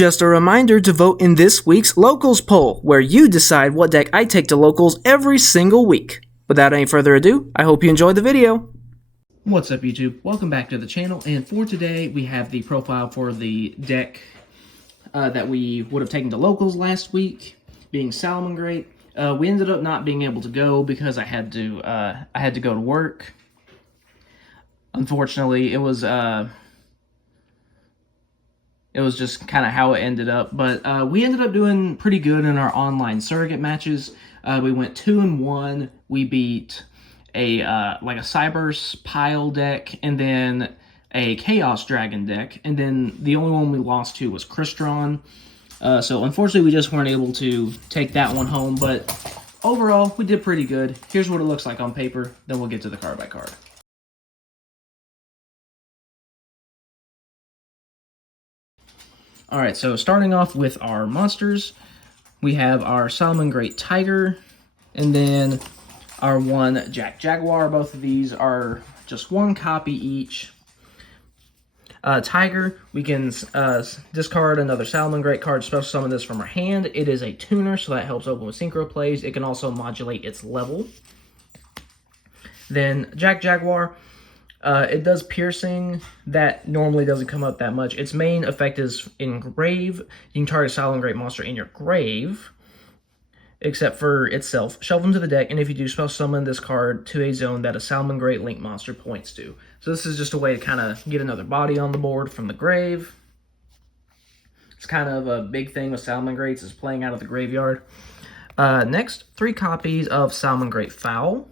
Just a reminder to vote in this week's Locals poll, where you decide what deck I take to Locals every single week. Without any further ado, I hope you enjoyed the video. What's up, YouTube? Welcome back to the channel, and for today we have the profile for the deck that we would have taken to Locals last week, being Salamangreat. We ended up not being able to go because I had to go to work. Unfortunately, it was just kind of how it ended up, but we ended up doing pretty good in our online surrogate matches. We went 2-1. We beat a like a Cyberse pile deck, and then a Chaos Dragon deck, and then the only one we lost to was Crystron. So unfortunately, we just weren't able to take that one home, but overall, we did pretty good. Here's what it looks like on paper, then we'll get to the card by card. Alright, so starting off with our monsters, we have our Salamangreat Tiger, and then our one Jaguar. Both of these are just one copy each. Tiger, we can discard another Salamangreat card, special summon this from our hand. It is a tuner, so that helps open with synchro plays. It can also modulate its level. Then Jaguar. It does piercing. That normally doesn't come up that much. Its main effect is in grave. You can target a Salamangreat monster in your grave, except for itself. Shelve them to the deck, and if you do, special summon this card to a zone that a Salamangreat Link monster points to. So this is just a way to kind of get another body on the board from the grave. It's kind of a big thing with Salamangreats, is playing out of the graveyard. Next, 3 copies of Salamangreat Foul.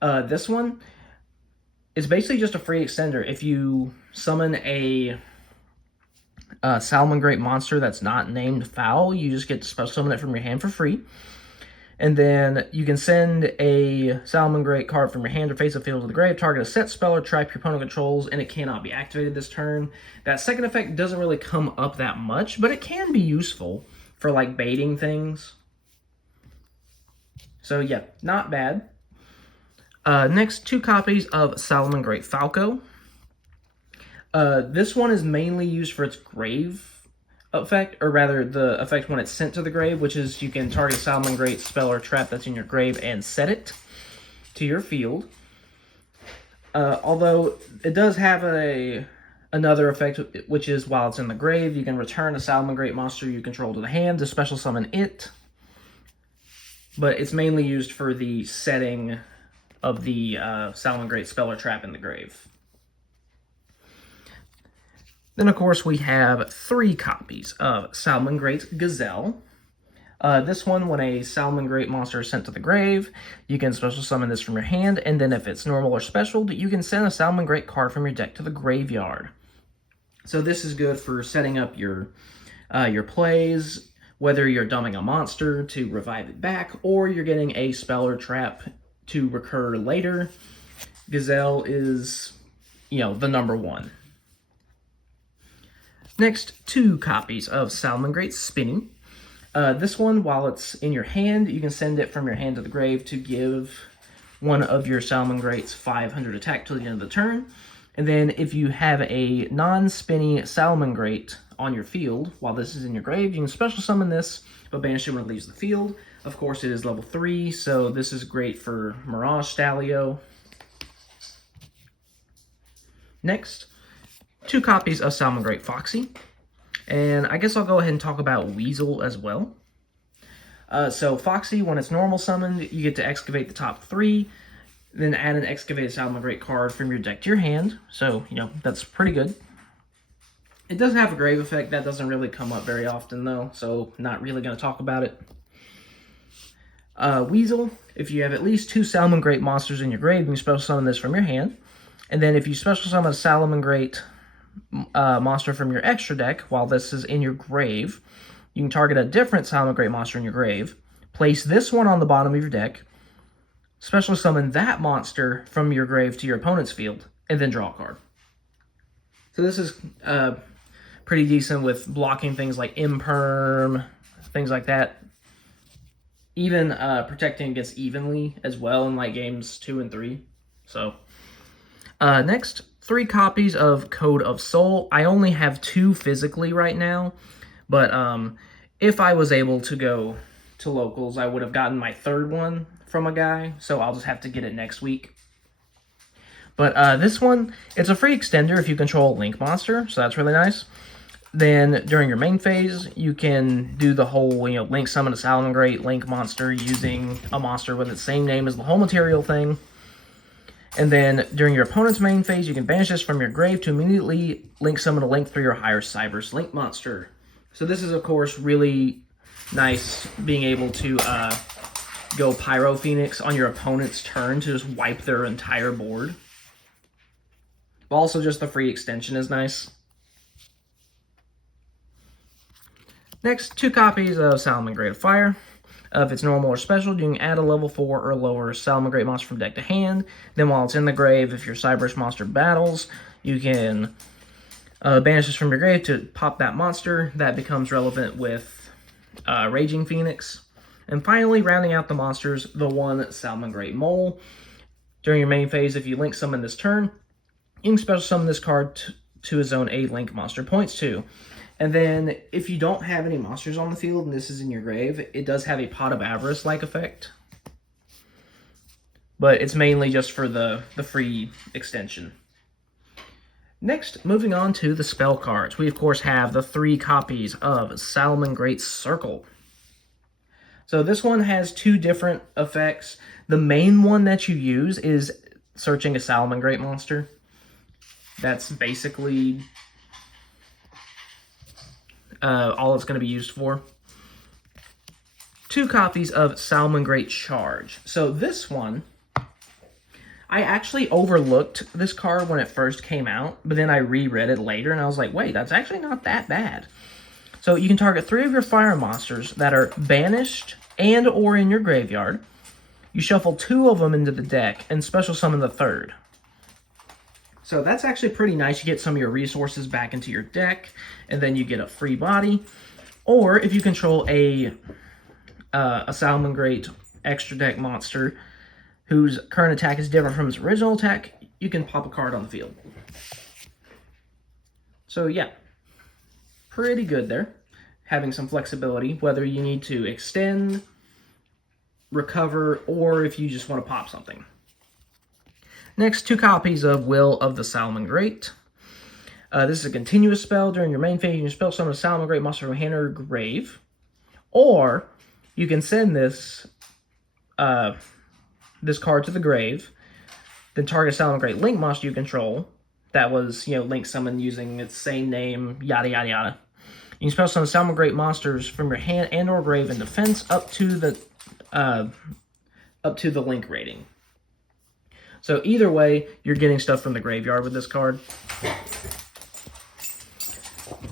This one is basically just a free extender. If you summon a Salamangreat monster that's not named Foul, you just get to special summon it from your hand for free. And then you can send a Salamangreat card from your hand or face the field to the grave, target a set spell or trap your opponent controls, and it cannot be activated this turn. That second effect doesn't really come up that much, but it can be useful for like baiting things. So yeah, not bad. Next, 2 copies of Salamangreat Falco. This one is mainly used for its grave effect, or rather the effect when it's sent to the grave, which is you can target a Salamangreat spell or trap that's in your grave and set it to your field. Although it does have another effect, which is while it's in the grave, you can return a Salamangreat monster you control to the hand to special summon it. But it's mainly used for the setting of the Salamangreat spell or trap in the grave. Then, of course, we have 3 copies of Salamangreat Gazelle. This one, when a Salamangreat monster is sent to the grave, you can special summon this from your hand, and then if it's normal or special, you can send a Salamangreat card from your deck to the graveyard. So this is good for setting up your plays, whether you're dumbing a monster to revive it back, or you're getting a spell or trap to recur later. Gazelle is, the number one. Next, 2 copies of Salamangreat Spinny. This one, while it's in your hand, you can send it from your hand to the grave to give one of your Salamangreats 500 attack till the end of the turn. And then if you have a non-spinny Salamangreat on your field while this is in your grave, you can special summon this, but banish it when it leaves the field. Of course, it is level 3, so this is great for Mirage Stalio. Next, 2 copies of Salamangreat Foxy. And I guess I'll go ahead and talk about Weasel as well. So Foxy, when it's normal summoned, you get to excavate the top 3, then add an excavated Salamangreat card from your deck to your hand. So, that's pretty good. It does have a grave effect. That doesn't really come up very often, though, so not really going to talk about it. Weasel, if you have at least 2 Salamangreat monsters in your grave, you can special summon this from your hand. And then if you special summon a Salamangreat monster from your extra deck while this is in your grave, you can target a different Salamangreat monster in your grave, place this one on the bottom of your deck, special summon that monster from your grave to your opponent's field, and then draw a card. So this is pretty decent with blocking things like Imperm, things like that. Even protecting against Evenly as well in like games 2 and 3. So next, 3 copies of Code of Soul. I only have 2 physically right now, But if I was able to go to locals, I would have gotten my third one from a guy, so I'll just have to get it next week. But this one, it's a free extender if you control Link Monster, so that's really nice. Then during your main phase, you can do the whole, Link summon a Salamangreat Link monster using a monster with its same name as the whole material thing. And then during your opponent's main phase, you can banish this from your grave to immediately Link summon a Link 3 or higher Cyberse Link monster. So this is, of course, really nice being able to go Pyro Phoenix on your opponent's turn to just wipe their entire board. But also just the free extension is nice. Next, 2 copies of Salamangreat of Fire. If it's normal or special, you can add a level 4 or lower Salamangreat monster from deck to hand. Then while it's in the grave, if your Cyberse monster battles, you can banish this from your grave to pop that monster. That becomes relevant with Raging Phoenix. And finally, rounding out the monsters, the 1 Salamangreat Mole. During your main phase, if you Link summon this turn, you can special summon this card to his own A Link monster, points 2. And then, if you don't have any monsters on the field and this is in your grave, it does have a Pot of Avarice-like effect. But it's mainly just for the free extension. Next, moving on to the spell cards. We, of course, have the 3 copies of Salamangreat Circle. So this one has 2 different effects. The main one that you use is searching a Salamangreat monster. That's basically all it's going to be used for. 2 copies of Salamangreat Charge. So this one, I actually overlooked this card when it first came out, but then I reread it later and I was like, wait, that's actually not that bad. So you can target 3 of your fire monsters that are banished and or in your graveyard. You shuffle 2 of them into the deck and special summon the 3rd. So that's actually pretty nice. You get some of your resources back into your deck, and then you get a free body. Or if you control a Salamangreat extra deck monster whose current attack is different from its original attack, you can pop a card on the field. So yeah, pretty good there. Having some flexibility, whether you need to extend, recover, or if you just want to pop something. Next, 2 copies of Will of the Salamangreat. This is a continuous spell. During your main phase, you can spell summon a Salamangreat monster from hand or grave. Or, you can send this this card to the grave, then target a Salamangreat Link monster you control that was, Link summoned using its same name, yada yada yada. You can spell summon Salamangreat monsters from your hand and or grave in defense up to the Link rating. So either way, you're getting stuff from the graveyard with this card.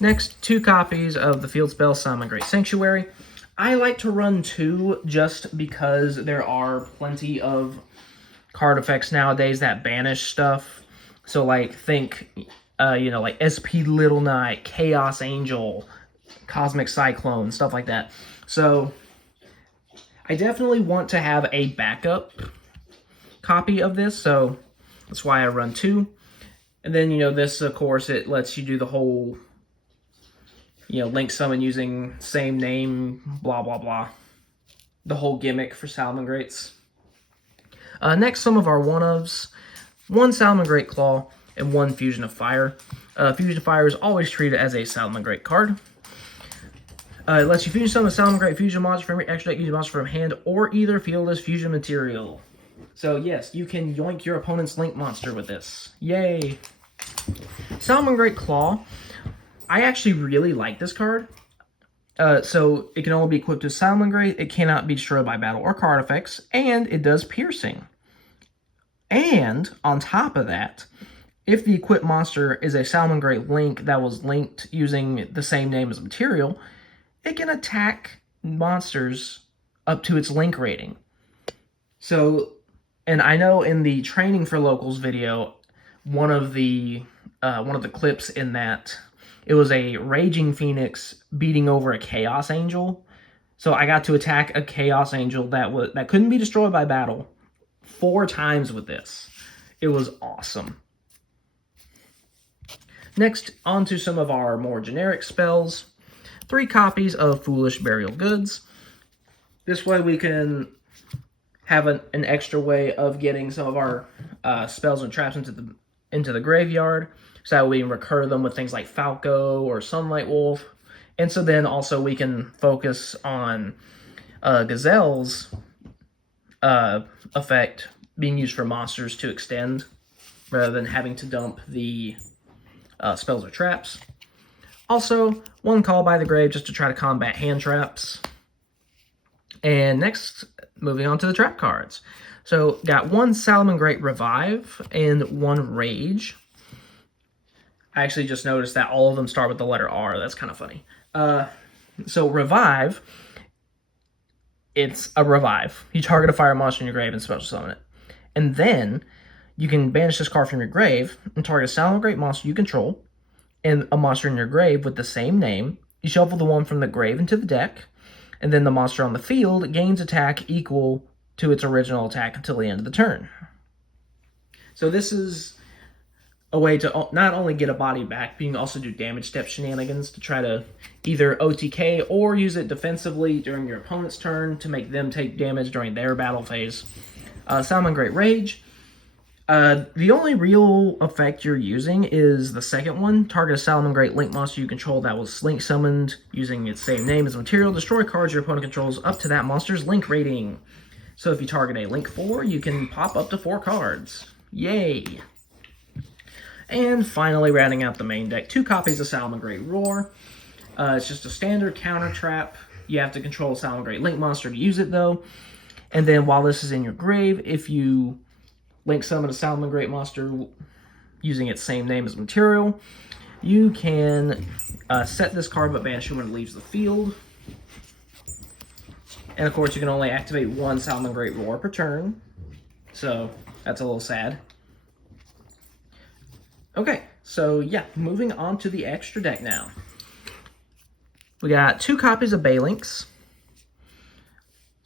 Next, 2 copies of the field spell Salamangreat Sanctuary. I like to run 2 just because there are plenty of card effects nowadays that banish stuff. So like think, like SP Little Knight, Chaos Angel, Cosmic Cyclone, stuff like that. So I definitely want to have a backup copy of this, so that's why I run 2. And then, this, of course, it lets you do the whole, Link summon using same name, blah, blah, blah. The whole gimmick for Salamangreats. Next, some of our one-ofs. 1 Salamangreat Claw and 1 Fusion of Fire. Fusion of Fire is always treated as a Salamangreat card. It lets you fusion summon a Salamangreat fusion monster from your extra deck, using monster from hand, or either field as fusion material. So yes, you can yoink your opponent's Link monster with this. Yay! Salamangreat Claw. I actually really like this card. So it can only be equipped with Salamangreat, it cannot be destroyed by battle or card effects, and it does piercing. And, on top of that, if the equipped monster is a Salamangreat Link that was linked using the same name as material, it can attack monsters up to its Link rating. So, and I know in the Training for Locals video, one of the clips in that, it was a Raging Phoenix beating over a Chaos Angel. So I got to attack a Chaos Angel that couldn't be destroyed by battle 4 times with this. It was awesome. Next, on to some of our more generic spells. 3 copies of Foolish Burial Goods. This way we can have an extra way of getting some of our spells and traps into the graveyard, so that we can recur them with things like Falco or Sunlight Wolf. And so then also we can focus on Gazelle's effect being used for monsters to extend, rather than having to dump the spells or traps. Also, 1 Call by the Grave just to try to combat hand traps. And next, moving on to the trap cards. So, got 1 Salamangreat Revive and 1 Rage. I actually just noticed that all of them start with the letter R. That's kind of funny. So, Revive, it's a revive. You target a fire monster in your grave and special summon it. And then, you can banish this card from your grave and target a Salamangreat monster you control and a monster in your grave with the same name. You shuffle the one from the grave into the deck, and then the monster on the field gains attack equal to its original attack until the end of the turn. So this is a way to not only get a body back, but you can also do damage step shenanigans to try to either OTK or use it defensively during your opponent's turn to make them take damage during their battle phase. Salamangreat Rage. The only real effect you're using is the second one. Target a Salamangreat Link monster you control that was Link summoned using its same name as material. Destroy cards your opponent controls up to that monster's Link rating. So if you target a Link 4, you can pop up to 4 cards. Yay! And finally, rounding out the main deck, 2 copies of Salamangreat Roar. It's just a standard counter trap. You have to control a Salamangreat Link monster to use it, though. And then while this is in your grave, if you Link summon a Salamangreat monster using its same name as material, you can set this card but banish it when it leaves the field. And of course, you can only activate 1 Salamangreat Roar per turn, so that's a little sad. Okay, so yeah, moving on to the extra deck now. We got 2 copies of Balinks.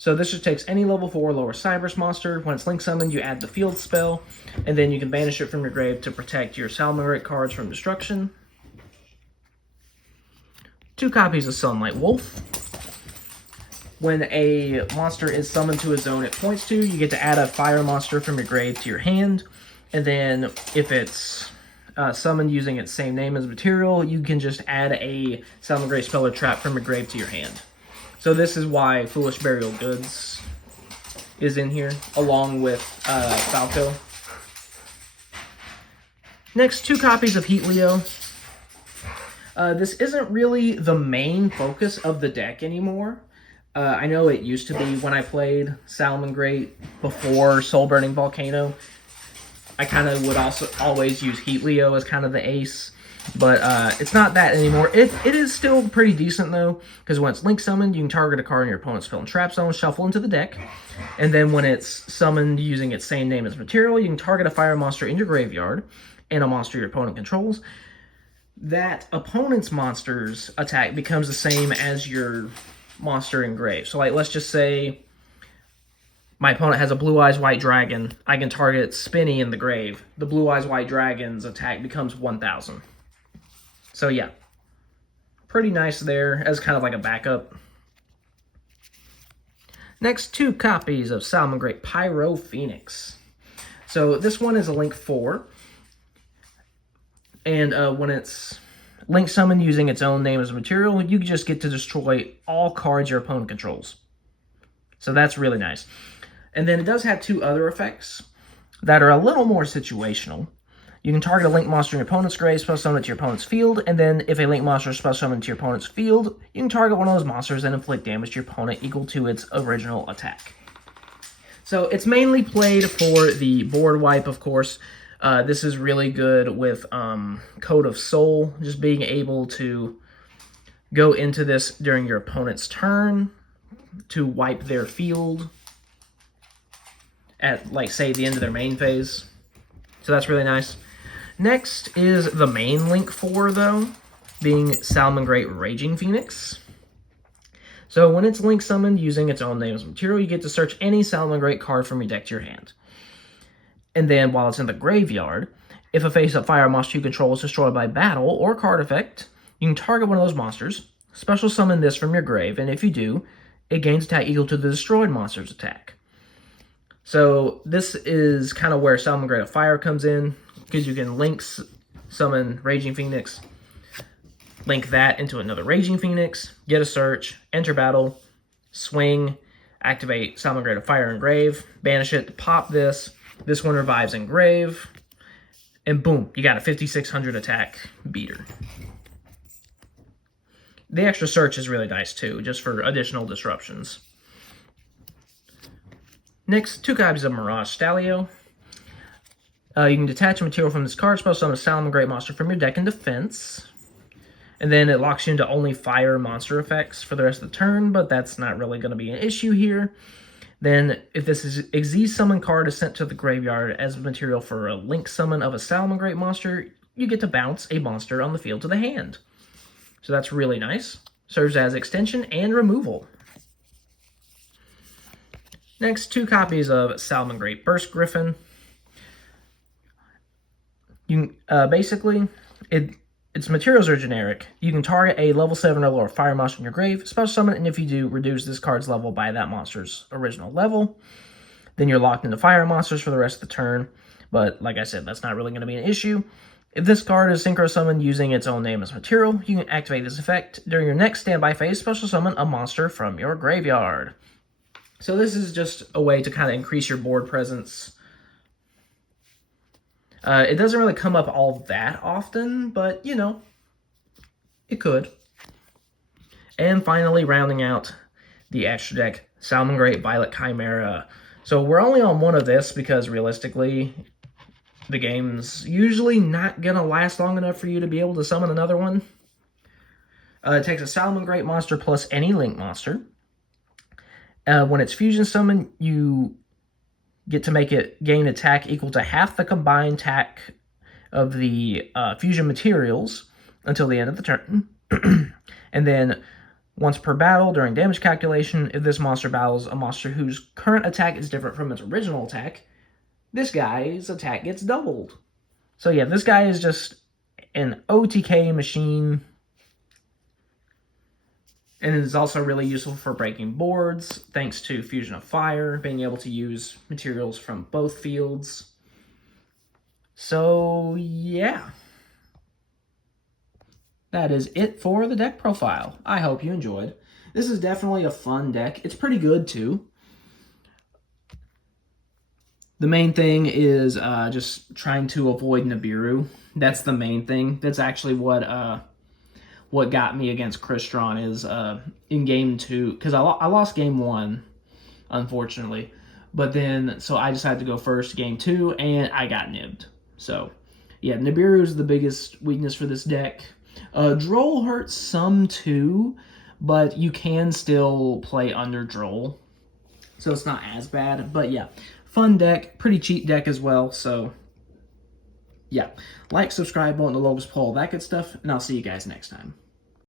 So this just takes any level 4 or lower Cyberse monster. When it's Link summoned, you add the field spell, and then you can banish it from your grave to protect your Salamangreat cards from destruction. 2 copies of Sunlight Wolf. When a monster is summoned to a zone it points to, you get to add a fire monster from your grave to your hand. And then if it's summoned using its same name as material, you can just add a Salamangreat spell or trap from your grave to your hand. So this is why Foolish Burial Goods is in here, along with Falco. Next, 2 copies of Heat Leo. This isn't really the main focus of the deck anymore. I know it used to be when I played Salamangreat before Soul Burning Volcano. I kind of would also always use Heat Leo as kind of the ace. But it's not that anymore. It is still pretty decent, though, because when it's Link summoned, you can target a card in your opponent's spell and trap zone, shuffle into the deck. And then when it's summoned using its same name as material, you can target a fire monster in your graveyard and a monster your opponent controls. That opponent's monster's attack becomes the same as your monster in grave. So, like, let's just say my opponent has a Blue Eyes White Dragon. I can target Spinny in the grave. The Blue Eyes White Dragon's attack becomes 1,000. So yeah, pretty nice there as kind of like a backup. Next, 2 copies of Salamangreat Pyro Phoenix. So this one is a Link 4. And when it's Link summoned using its own name as material, you just get to destroy all cards your opponent controls. So that's really nice. And then it does have 2 other effects that are a little more situational. You can target a Link monster in your opponent's grave, special summon it to your opponent's field, and then if a Link monster is special summoned to your opponent's field, you can target one of those monsters and inflict damage to your opponent equal to its original attack. So it's mainly played for the board wipe, of course. This is really good with Code of Soul, just being able to go into this during your opponent's turn to wipe their field at, like, say, the end of their main phase. So that's really nice. Next is the main Link 4, though, being Salamangreat Raging Phoenix. So when it's Link summoned using its own name as material, you get to search any Salamangreat card from your deck to your hand. And then while it's in the graveyard, if a face-up fire monster you control is destroyed by battle or card effect, you can target one of those monsters, special summon this from your grave, and if you do, it gains attack equal to the destroyed monster's attack. So this is kind of where Salamangreat of Fire comes in, because you can link summon Raging Phoenix, link that into another Raging Phoenix, get a search, enter battle, swing, activate Salamangreat of Fire in grave, banish it, pop this one revives in grave, and boom, you got a 5600 attack beater. The extra search is really nice too, just for additional disruptions. Next, 2 copies of Mirage Stalio. You can detach a material from this card, special summon a Salamangreat monster from your deck in defense. And then it locks you into only fire monster effects for the rest of the turn, but that's not really going to be an issue here. Then, if this Xyz summon card is sent to the graveyard as material for a link summon of a Salamangreat monster, you get to bounce a monster on the field to the hand. So that's really nice. Serves as extension and removal. Next, 2 copies of Salamangreat Burst Griffin. You basically, its materials are generic. You can target a level 7 or lower fire monster in your grave, special summon it, and if you do, reduce this card's level by that monster's original level. Then you're locked into fire monsters for the rest of the turn. But like I said, that's not really going to be an issue. If this card is synchro summoned using its own name as material, you can activate this effect. During your next standby phase, special summon a monster from your graveyard. So this is just a way to kind of increase your board presence. It doesn't really come up all that often, but, you know, it could. And finally, rounding out the extra deck, Salamangreat Violet Chimera. So we're only on one of this because, realistically, the game's usually not going to last long enough for you to be able to summon another one. It takes a Salamangreat monster plus any link monster. When it's fusion summoned, you get to make it gain attack equal to half the combined attack of the fusion materials until the end of the turn. And then, once per battle, during damage calculation, if this monster battles a monster whose current attack is different from its original attack, this guy's attack gets doubled. So yeah, this guy is just an OTK machine. And it is also really useful for breaking boards, thanks to Fusion of Fire, being able to use materials from both fields. So, yeah. That is it for the deck profile. I hope you enjoyed. This is definitely a fun deck. It's pretty good, too. The main thing is just trying to avoid Nibiru. That's the main thing. That's actually what got me against Crystron is in game 2, because I lost game 1, unfortunately. But then, so I decided to go first game 2, and I got nibbed. So, yeah, Nibiru is the biggest weakness for this deck. Droll hurts some too, but you can still play under Droll. So it's not as bad. But yeah, fun deck, pretty cheap deck as well. So, yeah, like, subscribe, vote in the logos poll, that good stuff, and I'll see you guys next time.